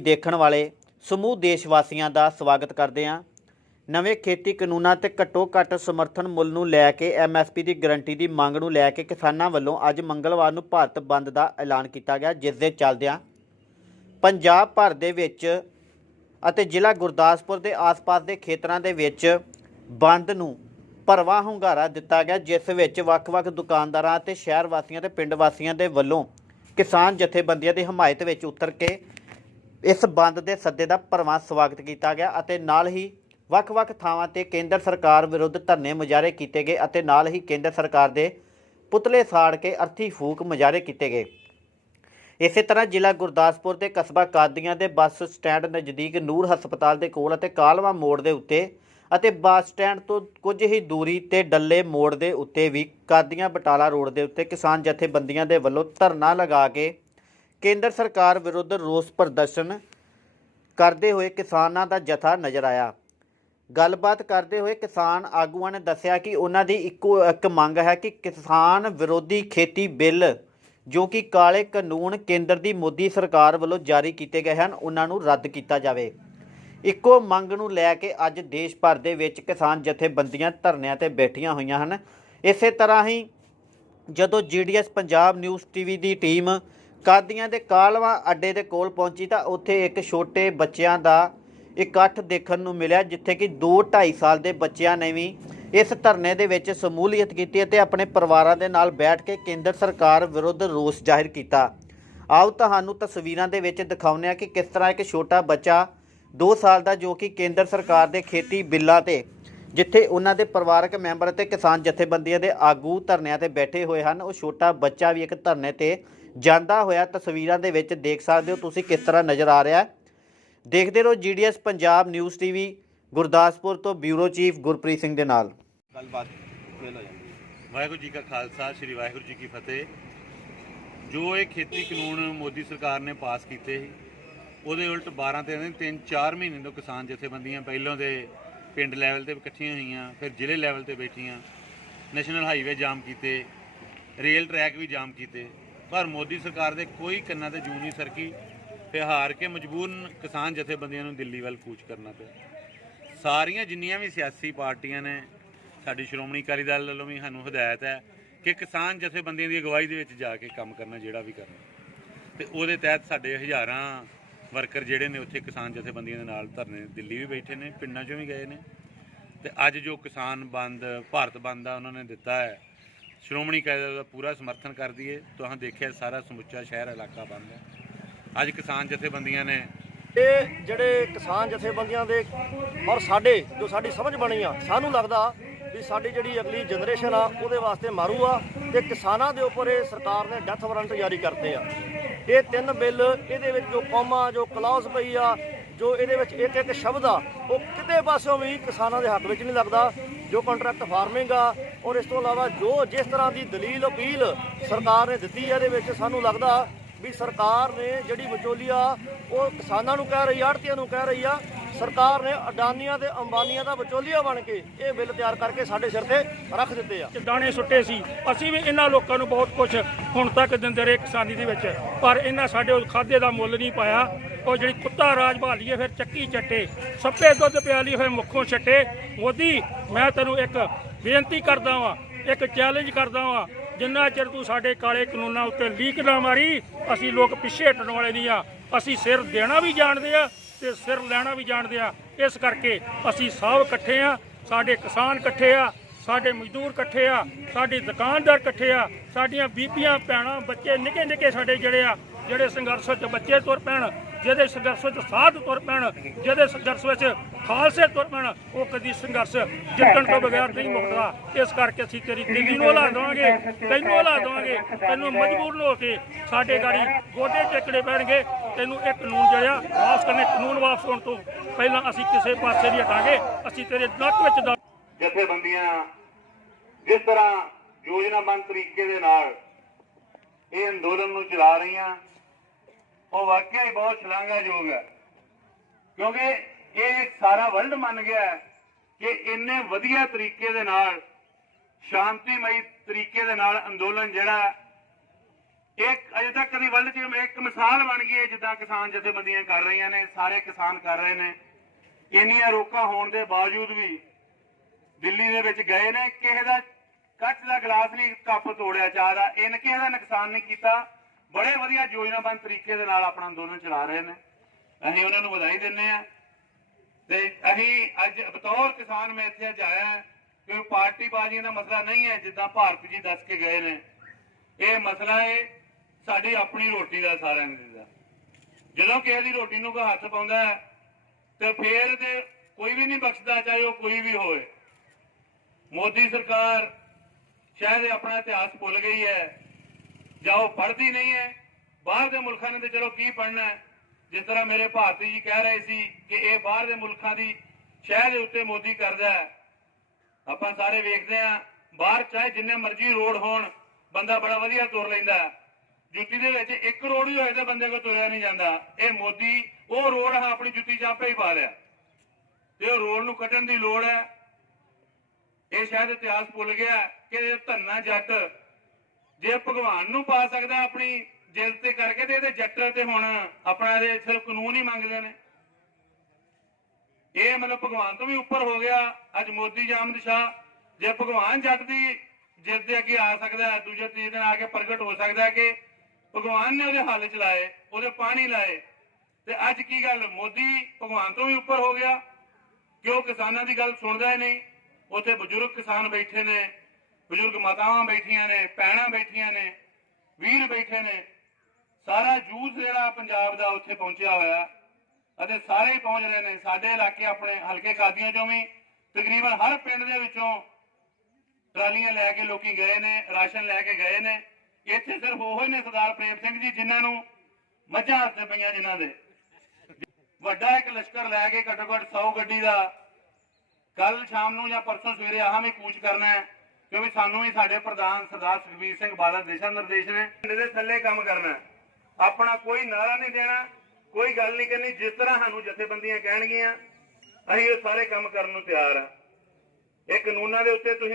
ਦੇਖਣ ਵਾਲੇ ਸਮੂਹ ਦੇਸ਼ ਵਾਸੀਆਂ ਦਾ ਸਵਾਗਤ ਕਰਦੇ ਹਾਂ। ਨਵੇਂ ਖੇਤੀ ਕਾਨੂੰਨਾਂ ਤੇ ਘੱਟੋ ਘੱਟ ਸਮਰਥਨ ਮੁੱਲ ਨੂੰ ਲੈ ਕੇ ਐਮਐਸਪੀ ਦੀ ਗਰੰਟੀ ਦੀ ਮੰਗ ਨੂੰ ਲੈ ਕੇ ਕਿਸਾਨਾਂ ਵੱਲੋਂ ਅੱਜ ਮੰਗਲਵਾਰ ਨੂੰ ਭਾਰਤ ਬੰਦ ਦਾ ਐਲਾਨ ਕੀਤਾ ਗਿਆ, ਜਿਸ ਦੇ ਚੱਲਦਿਆਂ ਪੰਜਾਬ ਭਰ ਦੇ ਵਿੱਚ ਅਤੇ ਜ਼ਿਲ੍ਹਾ ਗੁਰਦਾਸਪੁਰ ਦੇ ਆਸ-ਪਾਸ ਦੇ ਖੇਤਰਾਂ ਦੇ ਵਿੱਚ ਬੰਦ ਨੂੰ ਭਰਵਾਂ ਹੁੰਗਾਰਾ ਦਿੱਤਾ ਗਿਆ, ਜਿਸ ਵਿੱਚ ਵੱਖ-ਵੱਖ ਦੁਕਾਨਦਾਰਾਂ ਅਤੇ ਸ਼ਹਿਰ ਵਾਸੀਆਂ ਤੇ ਪਿੰਡ ਵਾਸੀਆਂ ਦੇ ਵੱਲੋਂ ਕਿਸਾਨ ਜਥੇਬੰਦੀਆਂ ਦੀ ਹਮਾਇਤ ਵਿੱਚ ਉਤਰ ਕੇ ਇਸ ਬੰਦ ਦੇ ਸੱਦੇ ਦਾ ਭਰਵਾਂ ਸਵਾਗਤ ਕੀਤਾ ਗਿਆ ਅਤੇ ਨਾਲ ਹੀ ਵੱਖ-ਵੱਖ ਥਾਵਾਂ ਤੇ ਕੇਂਦਰ ਸਰਕਾਰ ਵਿਰੁੱਧ ਧਰਨੇ ਮੁਜ਼ਾਹਰੇ ਕੀਤੇ ਗਏ ਅਤੇ ਨਾਲ ਹੀ ਕੇਂਦਰ ਸਰਕਾਰ ਦੇ ਪੁਤਲੇ ਸਾੜ ਕੇ ਅਰਥੀ ਫੂਕ ਮੁਜ਼ਾਹਰੇ ਕੀਤੇ ਗਏ। ਇਸੇ ਤਰ੍ਹਾਂ ਜ਼ਿਲ੍ਹਾ ਗੁਰਦਾਸਪੁਰ ਦੇ ਕਸਬਾ ਕਾਦੀਆਂ ਦੇ ਬੱਸ ਸਟੈਂਡ ਨਜ਼ਦੀਕ ਨੂਰ ਹਸਪਤਾਲ ਦੇ ਕੋਲ ਅਤੇ ਕਾਲਵਾ ਮੋੜ ਦੇ ਉੱਤੇ ਅਤੇ ਬੱਸ ਸਟੈਂਡ ਤੋਂ ਕੁਝ ਹੀ ਦੂਰੀ ਤੇ ਡੱਲੇ ਮੋੜ ਦੇ ਉੱਤੇ ਵੀ ਕਾਦੀਆਂ ਬਟਾਲਾ ਰੋਡ ਦੇ ਉੱਤੇ ਕਿਸਾਨ ਜਥੇਬੰਦੀਆਂ ਦੇ ਵੱਲੋਂ ਧਰਨਾ ਲਗਾ ਕੇ ਕੇਂਦਰ ਸਰਕਾਰ ਵਿਰੁੱਧ ਰੋਸ ਪ੍ਰਦਰਸ਼ਨ ਕਰਦੇ ਹੋਏ ਕਿਸਾਨਾਂ ਦਾ ਜਥਾ ਨਜ਼ਰ ਆਇਆ। ਗੱਲਬਾਤ ਕਰਦੇ ਹੋਏ ਕਿਸਾਨ ਆਗੂਆਂ ਨੇ ਦੱਸਿਆ ਕਿ ਉਹਨਾਂ ਦੀ ਇੱਕੋ ਇੱਕ ਮੰਗ ਹੈ ਕਿ ਕਿਸਾਨ ਵਿਰੋਧੀ ਖੇਤੀ ਬਿੱਲ, ਜੋ ਕਿ ਕਾਲੇ ਕਾਨੂੰਨ ਕੇਂਦਰ ਦੀ ਮੋਦੀ ਸਰਕਾਰ ਵੱਲੋਂ ਜਾਰੀ ਕੀਤੇ ਗਏ ਹਨ, ਉਹਨਾਂ ਨੂੰ ਰੱਦ ਕੀਤਾ ਜਾਵੇ। ਇੱਕੋ ਮੰਗ ਨੂੰ ਲੈ ਕੇ ਅੱਜ ਦੇਸ਼ ਭਰ ਦੇ ਵਿੱਚ ਕਿਸਾਨ ਜਥੇਬੰਦੀਆਂ ਧਰਨਿਆਂ ਤੇ ਬੈਠੀਆਂ ਹੋਈਆਂ ਹਨ। ਇਸੇ ਤਰ੍ਹਾਂ ਹੀ ਜਦੋਂ ਜੀਡੀਐਸ ਪੰਜਾਬ ਨਿਊਜ਼ ਟੀਵੀ ਦੀ ਟੀਮ ਕਾਦੀਆਂ ਦੇ ਕਾਲਵਾ ਅੱਡੇ ਦੇ ਕੋਲ ਪਹੁੰਚੀ ਤਾਂ ਉੱਥੇ ਇੱਕ ਛੋਟੇ ਬੱਚਿਆਂ ਦਾ ਇਕੱਠ ਦੇਖਣ ਨੂੰ ਮਿਲਿਆ, ਜਿੱਥੇ ਕਿ 2-2.5 ਸਾਲ ਦੇ ਬੱਚਿਆਂ ਨੇ ਵੀ ਇਸ ਧਰਨੇ ਦੇ ਵਿੱਚ ਸਮੂਲੀਅਤ ਕੀਤੀ ਅਤੇ ਆਪਣੇ ਪਰਿਵਾਰਾਂ ਦੇ ਨਾਲ ਬੈਠ ਕੇ ਕੇਂਦਰ ਸਰਕਾਰ ਵਿਰੁੱਧ ਰੋਸ ਜ਼ਾਹਿਰ ਕੀਤਾ। ਆਓ ਤੁਹਾਨੂੰ ਤਸਵੀਰਾਂ ਦੇ ਵਿੱਚ ਦਿਖਾਉਂਦੇ ਹਾਂ ਕਿ ਕਿਸ ਤਰ੍ਹਾਂ ਇੱਕ ਛੋਟਾ ਬੱਚਾ 2 ਸਾਲ ਦਾ, ਜੋ ਕਿ ਕੇਂਦਰ ਸਰਕਾਰ ਦੇ ਖੇਤੀ ਬਿੱਲਾਂ ਤੇ, ਜਿੱਥੇ ਉਹਨਾਂ ਦੇ ਪਰਿਵਾਰਕ ਮੈਂਬਰ ਅਤੇ ਕਿਸਾਨ ਜਥੇਬੰਦੀਆਂ ਦੇ ਆਗੂ ਧਰਨਿਆਂ ਤੇ ਬੈਠੇ ਹੋਏ ਹਨ, ਉਹ ਛੋਟਾ ਬੱਚਾ ਵੀ ਇੱਕ ਧਰਨੇ ਤੇ ਜਾਂਦਾ ਹੋਇਆ ਤਸਵੀਰਾਂ ਦੇ ਵਿੱਚ ਦੇਖ ਸਕਦੇ ਹੋ ਤੁਸੀਂ ਕਿਸ ਤਰ੍ਹਾਂ ਨਜ਼ਰ ਆ ਰਿਹਾ ਦੇਖਦੇ ਰਹੋ GDS Punjab news TV Gurdaspur ਤੋਂ ਬਿਊਰੋ ਚੀਫ ਗੁਰਪ੍ਰੀਤ ਸਿੰਘ ਦੇ ਨਾਲ। ਗੱਲਬਾਤ ਫੇਲ ਹੋ ਜਾਂਦੀ ਹੈ। ਵਾਹਿਗੁਰੂ ਜੀ ਕਾ ਖਾਲਸਾ, ਸ੍ਰੀ ਵਾਹਿਗੁਰੂ ਜੀ ਕੀ ਫਤਿਹ। ਜੋ ਇਹ ਖੇਤੀ ਕਾਨੂੰਨ ਮੋਦੀ ਸਰਕਾਰ ਨੇ ਪਾਸ ਕੀਤੇ ਸੀ, ਉਹਦੇ ਉਲਟ 12 ਤੇ 3 4 ਮਹੀਨੇ ਤੋਂ ਕਿਸਾਨ ਜਥੇਬੰਦੀਆਂ ਪਹਿਲਾਂ ਦੇ ਪਿੰਡ ਲੈਵਲ ਤੇ ਇਕੱਠੀਆਂ ਹੋਈਆਂ, ਫਿਰ ਜ਼ਿਲ੍ਹੇ ਲੈਵਲ ਤੇ ਬੈਠੀਆਂ, ਨੈਸ਼ਨਲ ਹਾਈਵੇ ਜਾਮ ਕੀਤੇ, ਰੇਲ ਟਰੈਕ ਵੀ ਜਾਮ ਕੀਤੇ। ਪਰ ਮੋਦੀ ਸਰਕਾਰ ਦੇ ਕੋਈ ਕੰਨਾਂ ਤੇ ਜੂ ਨਹੀਂ ਸਰਕੀ। ਤੇ ਹਾਰ ਕੇ ਮਜਬੂਰਨ ਕਿਸਾਨ ਜਥੇਬੰਦੀਆਂ ਨੂੰ ਦਿੱਲੀ ਵੱਲ ਕੂਚ ਕਰਨਾ ਪਿਆ। ਸਾਰੀਆਂ ਜਿੰਨੀਆਂ ਵੀ ਸਿਆਸੀ ਪਾਰਟੀਆਂ ਨੇ, ਸਾਡੀ ਸ਼੍ਰੋਮਣੀ ਅਕਾਲੀ ਦਲ ਵੱਲੋਂ ਵੀ ਸਾਨੂੰ ਹਦਾਇਤ ਹੈ ਕਿ ਕਿਸਾਨ ਜਥੇਬੰਦੀਆਂ ਦੀ ਅਗਵਾਈ ਦੇ ਵਿੱਚ ਜਾ ਕੇ ਕੰਮ ਕਰਨਾ, ਜਿਹੜਾ ਵੀ ਕਰਨਾ। ਤੇ ਉਹਦੇ ਤਹਿਤ ਸਾਡੇ ਹਜ਼ਾਰਾਂ ਵਰਕਰ ਜਿਹੜੇ ਨੇ, ਉੱਥੇ ਕਿਸਾਨ ਜਥੇਬੰਦੀਆਂ ਦੇ ਨਾਲ ਧਰਨੇ ਦਿੱਲੀ ਵੀ ਬੈਠੇ ਨੇ, ਪਿੰਡਾਂ 'ਚੋਂ ਵੀ ਗਏ ਨੇ। ਤੇ ਅੱਜ ਜੋ ਕਿਸਾਨ ਬੰਦ, ਭਾਰਤ ਬੰਦ ਦਾ ਉਹਨਾਂ ਨੇ ਦਿੱਤਾ ਹੈ ਸ਼੍ਰੋਮਣੀ ਅਕਾਲੀ ਦਲ ਦਾ ਪੂਰਾ ਸਮਰਥਨ ਕਰਦੀ ਹੈ ਤੁਸੀਂ ਦੇਖਿਆ ਸਾਰਾ ਸਮੁੱਚਾ ਸ਼ਹਿਰ, ਇਲਾਕਾ ਬੰਦ ਹੈ। ਅੱਜ ਕਿਸਾਨ ਜਥੇਬੰਦੀਆਂ ਨੇ ਇਹ ਜਿਹੜੇ ਕਿਸਾਨ ਜਥੇਬੰਦੀਆਂ ਦੇ ਔਰ ਸਾਡੇ, ਜੋ ਸਾਡੀ ਸਮਝ ਬਣੀ ਆ, ਸਾਨੂੰ ਲੱਗਦਾ ਵੀ ਸਾਡੀ ਜਿਹੜੀ ਅਗਲੀ ਜਨਰੇਸ਼ਨ ਆ, ਉਹਦੇ ਵਾਸਤੇ ਮਾਰੂ ਆ ਤੇ ਕਿਸਾਨਾਂ ਦੇ ਉੱਪਰ ਇਹ ਸਰਕਾਰ ਨੇ ਡੈਥ ਵਾਰੰਟ ਜਾਰੀ ਕਰਤੇ ਆ। ਇਹ ਤਿੰਨ ਬਿੱਲ, ਇਹਦੇ ਵਿੱਚ ਜੋ ਕੌਮਾ, ਜੋ ਕਲਾਸ ਪਈ ਆ, ਜੋ ਇਹਦੇ ਵਿੱਚ ਇੱਕ ਇੱਕ ਸ਼ਬਦ ਆ, ਉਹ ਕਿਤੇ ਪਾਸਿਓਂ ਵੀ ਕਿਸਾਨਾਂ ਦੇ ਹੱਕ ਵਿੱਚ ਨਹੀਂ ਲੱਗਦਾ। ਜੋ ਕੰਟਰੈਕਟ ਫਾਰਮਿੰਗ ਆ, ਔਰ ਇਸ ਤੋਂ ਇਲਾਵਾ ਜੋ ਜਿਸ ਤਰ੍ਹਾਂ ਦੀ ਦਲੀਲ ਅਪੀਲ ਸਰਕਾਰ ਨੇ ਦਿੱਤੀ ਹੈ ਇਹਦੇ ਵਿੱਚ ਸਾਨੂੰ ਲੱਗਦਾ ਵੀ ਸਰਕਾਰ ਨੇ ਜਿਹੜੀ ਵਿਚੋਲੀਆ ਉਹ ਕਿਸਾਨਾਂ ਨੂੰ ਕਹਿ ਰਹੀ ਆ ਆੜਤੀਆਂ ਨੂੰ ਕਹਿ ਰਹੀ ਆ, ਸਰਕਾਰ ਨੇ ਅਡਾਨੀਆਂ ਤੇ ਅੰਬਾਨੀਆਂ ਦਾ ਵਿਚੋਲੀਆ ਬਣ ਕੇ ਇਹ ਬਿੱਲ ਤਿਆਰ ਕਰਕੇ ਸਾਡੇ ਸਿਰ ਤੇ ਰੱਖ ਦਿੱਤੇ ਆ। ਦਾਣੇ ਸੁੱਟੇ ਸੀ। ਅਸੀਂ ਵੀ ਇਹਨਾਂ ਲੋਕਾਂ ਨੂੰ ਬਹੁਤ ਕੁਝ ਹੁਣ ਤੱਕ ਦਿੰਦੇ ਰਹੇ ਕਿਸਾਨੀ ਦੇ ਵਿੱਚ, ਪਰ ਇਹਨਾਂ ਸਾਡੇ ਉਸ ਖਾਦੇ ਦਾ ਮੁੱਲ ਨਹੀਂ ਪਾਇਆ। ਉਹ ਜਿਹੜੀ ਕੁੱਤਾ ਰਾਜ ਭਾਲੀਏ ਫਿਰ ਚੱਕੀ ਚੱਟੇ। ਸੱਪੇ ਦੁੱਧ ਪਿਆਲੀ ਫਿਰ ਮੁੱਖੋਂ ਛੱਟੇ। ਮੋਦੀ, ਮੈਂ ਤੈਨੂੰ ਇੱਕ ਬੇਨਤੀ ਕਰਦਾ ਵਾਂ, ਇੱਕ ਚੈਲੰਜ ਕਰਦਾ ਵਾਂ। ਜਿੰਨਾ ਚਿਰ ਤੂੰ ਸਾਡੇ ਕਾਲੇ ਕਾਨੂੰਨਾਂ ਉੱਤੇ ਲੀਕ ਨਾ ਮਾਰੀ, ਅਸੀਂ ਲੋਕ ਪਿੱਛੇ ਹਟਣ ਵਾਲੇ ਨਹੀਂ ਆ। ਅਸੀਂ ਸਿਰ ਦੇਣਾ ਵੀ ਜਾਣਦੇ ਆ ਤੇ ਸਿਰ ਲੈਣਾ ਵੀ ਜਾਣਦੇ ਆ। ਇਸ ਕਰਕੇ ਅਸੀਂ ਸਭ ਇਕੱਠੇ ਆ, ਸਾਡੇ ਕਿਸਾਨ ਇਕੱਠੇ ਆ, ਸਾਡੇ ਮਜ਼ਦੂਰ ਇਕੱਠੇ ਆ, ਸਾਡੇ ਦੁਕਾਨਦਾਰ ਇਕੱਠੇ ਆ, ਸਾਡੀਆਂ ਬੀਬੀਆਂ, ਭੈਣਾਂ, ਬੱਚੇ ਨਿੱਕੇ ਨਿੱਕੇ ਸਾਡੇ ਜਿਹੜੇ ਆ, ਜਿਹੜੇ ਸੰਘਰਸ਼ ਵਿੱਚ ਬੱਚੇ ਤੁਰ ਪੈਣ ਜਿਹਦੇ ਸੰਘਰਸ਼ ਵਿੱਚ ਸਾਧ ਤੁਰ ਪੈਣ, ਜਿਹਦੇ ਸੰਘਰਸ਼ ਵਿੱਚ ਖਾਲਸੇ ਤੁਰ ਪੈਣ, ਉਹ ਕਦੀ ਸੰਘਰਸ਼ ਜਿੱਤਣ ਤੋਂ ਬਗੈਰ ਨਹੀਂ ਮੁਕਦਾ। ਇਸ ਕਰਕੇ ਅਸੀਂ ਤੇਰੀ ਦਿੱਲੀ ਨੂੰ ਹਿਲਾ ਦੇਵਾਂਗੇ, ਤੈਨੂੰ ਹਿਲਾ ਦੇਵਾਂਗੇ, ਤੈਨੂੰ ਮਜਬੂਰ ਹੋ ਕੇ ਸਾਡੇ ਗਾੜੀ ਗੋਡੇ ਟੇਕਣੇ ਪੈਣਗੇ। ਤੈਨੂੰ ਇਹ ਕਾਨੂੰਨ ਜਿਹੜਾ ਵਾਪਸ ਕਰਨੇ ਕਾਨੂੰਨ ਵਾਪਸ ਹੋਣ ਤੋਂ ਪਹਿਲਾਂ ਅਸੀਂ ਕਿਸੇ ਪਾਸੇ ਨਹੀਂ ਹਟਾਂਗੇ। ਅਸੀਂ ਤੇਰੇ ਨੱਕ ਵਿੱਚ ਦਾ ਜਥੇਬੰਦੀਆਂ, ਜਿਸ ਤਰ੍ਹਾਂ ਯੋਜਨਾਬੰਦ ਤਰੀਕੇ ਦੇ ਨਾਲ ਇਹ ਅੰਦੋਲਨ ਨੂੰ ਚਲਾ ਰਹੀਆਂ ਉਹ ਵਾਕਿਆ ਹੀ ਬਹੁਤ ਸ਼ਲਾਘਾਯੋਗ ਹੈ। ਕਿਉਂਕਿ ਇਹ ਸਾਰਾ ਵਰਲਡ ਮੰਨ ਗਿਆ ਕਿ ਇੰਨੇ ਵਧੀਆ ਤਰੀਕੇ ਦੇ ਨਾਲ, ਸ਼ਾਂਤੀਮਈ ਤਰੀਕੇ ਦੇ ਨਾਲ ਅੰਦੋਲਨ ਜਿਹੜਾ ਇੱਕ ਅਜੇ ਤੱਕ ਕਦੀ ਵਰਲਡ 'ਚ ਇੱਕ ਮਿਸਾਲ ਬਣ ਗਈ ਹੈ, ਜਿੱਦਾਂ ਕਿਸਾਨ ਜਥੇਬੰਦੀਆਂ ਕਰ ਰਹੀਆਂ ਨੇ, ਸਾਰੇ ਕਿਸਾਨ ਕਰ ਰਹੇ ਨੇ। ਇੰਨੀਆਂ ਰੋਕਾਂ ਹੋਣ ਦੇ ਬਾਵਜੂਦ ਵੀ ਦਿੱਲੀ ਦੇ ਵਿੱਚ ਗਏ ਨੇ, ਕਿਸੇ ਦਾ ਕੱਚ ਦਾ ਗਲਾਸ ਨਹੀਂ, ਕੱਪ ਤੋੜਿਆ, ਚਾਹ ਦਾ, ਇਹਨ ਕਿਸੇ ਦਾ ਨੁਕਸਾਨ ਨਹੀਂ ਕੀਤਾ। ਬੜੇ ਵਧੀਆ ਯੋਜਨਾਬੰਦ ਤਰੀਕੇ ਦੇ ਨਾਲ ਆਪਣਾ ਅੰਦੋਲਨ ਚਲਾ ਰਹੇ ਨੇ। ਅਸੀਂ ਉਹਨਾਂ ਨੂੰ ਵਧਾਈ ਦਿੰਦੇ ਆ ਤੇ ਅਸੀਂ ਅੱਜ ਬਤੌਰ ਕਿਸਾਨ ਮੈਂ ਇੱਥੇ ਅੱਜ ਆਇਆ ਕਿ ਪਾਰਟੀ ਬਾਜ਼ੀਆਂ ਦਾ ਮਸਲਾ ਨਹੀਂ ਹੈ, ਜਿੱਦਾਂ ਭਾਰਤ ਜੀ ਦੱਸ ਕੇ ਗਏ ਨੇ। ਇਹ ਮਸਲਾ ਹੈ ਸਾਡੀ ਆਪਣੀ ਰੋਟੀ ਦਾ, ਸਾਰਿਆਂ ਦਾ ਜਦੋਂ ਕਿਸੇ ਦੀ ਰੋਟੀ ਨੂੰ ਕੋਈ ਹੱਥ ਪਾਉਂਦਾ ਤੇ ਫੇਰ ਤੇ ਕੋਈ ਵੀ ਨਹੀਂ ਬਖਸ਼ਦਾ, ਚਾਹੇ ਉਹ ਕੋਈ ਵੀ ਹੋਵੇ। ਮੋਦੀ ਸਰਕਾਰ ਸ਼ਾਇਦ ਆਪਣਾ ਇਤਿਹਾਸ ਭੁੱਲ ਗਈ ਹੈ। ਜਾਂ ਉਹ ਪੜ੍ਹਦੀ ਨਹੀਂ ਹੈ, ਬਾਹਰ ਦੇ ਮੁਲਕਾਂ ਨੇ ਤੇ ਚਲੋ ਕੀ ਪੜ੍ਹਨਾ ਹੈ? ਜਿਸ ਤਰ੍ਹਾਂ ਮੇਰੇ ਭਾਰਤੀ ਜੀ ਕਹਿ ਰਹੇ ਸੀ ਕਿ ਇਹ ਬਾਹਰ ਦੇ ਮੁਲਕਾਂ ਦੀ ਸ਼ਹਿ ਦੇ ਉੱਤੇ ਮੋਦੀ ਕਰਦਾ ਹੈ। ਆਪਾਂ ਸਾਰੇ ਵੇਖਦੇ ਆ ਬਾਹਰ ਚਾਹੇ ਜਿੰਨੇ ਮਰਜ਼ੀ ਰੋਡ ਹੋਣ, ਬੰਦਾ ਬੜਾ ਵਧੀਆ ਤੁਰ ਲੈਂਦਾ ਜੁੱਤੀ ਦੇ ਵਿੱਚ ਇੱਕ ਰੋਡ ਹੀ ਹੋਏ ਤਾਂ ਬੰਦੇ ਕੋ ਤੁਰਿਆ ਨਹੀਂ ਜਾਂਦਾ। ਇਹ ਮੋਦੀ, ਉਹ ਰੋਡ ਆ ਆਪਣੀ ਜੁੱਤੀ ਚਾਪੇ ਹੀ ਪਾ ਲਿਆ। ਤੇ ਉਹ ਰੋਡ ਨੂੰ ਕੱਢਣ ਦੀ ਲੋੜ ਹੈ। ਇਹ ਸ਼ਾਇਦ ਇਤਿਹਾਸ ਭੁੱਲ ਗਿਆ ਕਿ ਇਹ ਧੰਨਾ ਜੱਟ ਜੇ ਭਗਵਾਨ ਨੂੰ ਪਾ ਸਕਦਾ ਆਪਣੀ ਜਿੱਦ ਤੇ ਕਰਕੇ ਤੇ ਇਹਦੇ ਜੱਟ ਤੇ ਹੁਣ ਆਪਣਾ ਇਹਦੇ ਸਿਰਫ ਕਾਨੂੰਨ ਹੀ ਮੰਗਦੇ ਨੇ। ਇਹ ਮਤਲਬ ਭਗਵਾਨ ਤੋਂ ਵੀ ਉੱਪਰ ਹੋ ਗਿਆ, ਅੱਜ ਮੋਦੀ ਜਾਮਦ ਸ਼ਾਹ। ਜੇ ਭਗਵਾਨ ਜੱਟ ਦੀ ਜਿੱਦ ਦੇ ਅੱਗੇ ਆ ਸਕਦਾ ਦੂਜੇ ਤੀਜੇ ਦਿਨ ਆ ਕੇ ਪ੍ਰਗਟ ਹੋ ਸਕਦਾ ਕਿ ਭਗਵਾਨ ਨੇ ਉਹਦੇ ਹੱਲ ਚਲਾਏ ਉਹਦੇ ਪਾਣੀ ਲਾਏ। ਤੇ ਅੱਜ ਕੀ ਗੱਲ, ਮੋਦੀ ਭਗਵਾਨ ਤੋਂ ਵੀ ਉੱਪਰ ਹੋ ਗਿਆ ਕਿ ਉਹ ਕਿਸਾਨਾਂ ਦੀ ਗੱਲ ਸੁਣਦਾ ਹੀ ਨਹੀਂ? ਉੱਥੇ ਬਜ਼ੁਰਗ ਕਿਸਾਨ ਬੈਠੇ ਨੇ ਬਜ਼ੁਰਗ ਮਾਤਾਵਾਂ ਬੈਠੀਆਂ ਨੇ, ਭੈਣਾਂ ਬੈਠੀਆਂ ਨੇ, ਵੀਰ ਬੈਠੇ ਨੇ। ਸਾਰਾ ਜੂਸ ਜਿਹੜਾ ਪੰਜਾਬ ਦਾ ਉੱਥੇ ਪਹੁੰਚਿਆ ਹੋਇਆ ਅਤੇ ਸਾਰੇ ਹੀ ਪਹੁੰਚ ਰਹੇ ਨੇ। ਸਾਡੇ ਇਲਾਕੇ ਆਪਣੇ ਹਲਕੇ ਕਾਦੀਆਂ ਚੋਂ ਵੀ ਤਕਰੀਬਨ ਹਰ ਪਿੰਡ ਦੇ ਵਿੱਚੋਂ ਟਰਾਲੀਆਂ ਲੈ ਕੇ ਲੋਕੀ ਗਏ ਨੇ, ਰਾਸ਼ਨ ਲੈ ਕੇ ਗਏ ਨੇ। ਇੱਥੇ ਸਿਰਫ ਉਹ ਹੀ ਨੇ ਸਰਦਾਰ ਪ੍ਰੇਮ ਸਿੰਘ ਜੀ ਜਿਨ੍ਹਾਂ ਨੂੰ ਮੱਝਾਂ ਹੱਥੇ ਪਈਆਂ ਜਿਨ੍ਹਾਂ ਦੇ। ਵੱਡਾ ਇੱਕ ਲਸ਼ਕਰ ਲੈ ਕੇ ਘੱਟੋ ਘੱਟ 100 ਗੱਡੀ ਦਾ ਕੱਲ ਸ਼ਾਮ ਨੂੰ ਜਾਂ ਪਰਸੋਂ ਸਵੇਰੇ ਆਹਾਂ ਵੀ ਕੂਚ ਕਰਨਾ ਹੈ। ਕਿਉਂਕਿ ਸਾਨੂੰ ਵੀ ਸਾਡੇ ਪ੍ਰਧਾਨ ਸਰਦਾਰ ਸੁਖਬੀਰ ਸਿੰਘ ਬਾਦਲ ਦਿਸ਼ਾ ਨਿਰਦੇਸ਼ ਨੇ ਇਹਦੇ ਥੱਲੇ ਕੰਮ ਕਰਨਾ ਆਪਣਾ ਕੋਈ ਨਾਰਾ ਨਹੀਂ ਦੇਣਾ, ਕੋਈ ਗੱਲ ਨਹੀਂ ਕਰਨੀ, ਜਿਸ ਤਰ੍ਹਾਂ ਸਾਨੂੰ ਜਥੇਬੰਦੀਆਂ ਕਹਿਣਗੀਆਂ, ਅਸੀਂ ਉਹ ਸਾਰੇ ਕੰਮ ਕਰਨ ਨੂੰ ਤਿਆਰ ਆ ਇਹ ਕਾਨੂੰਨਾਂ ਦੇ ਉੱਤੇ ਤੁਸੀਂ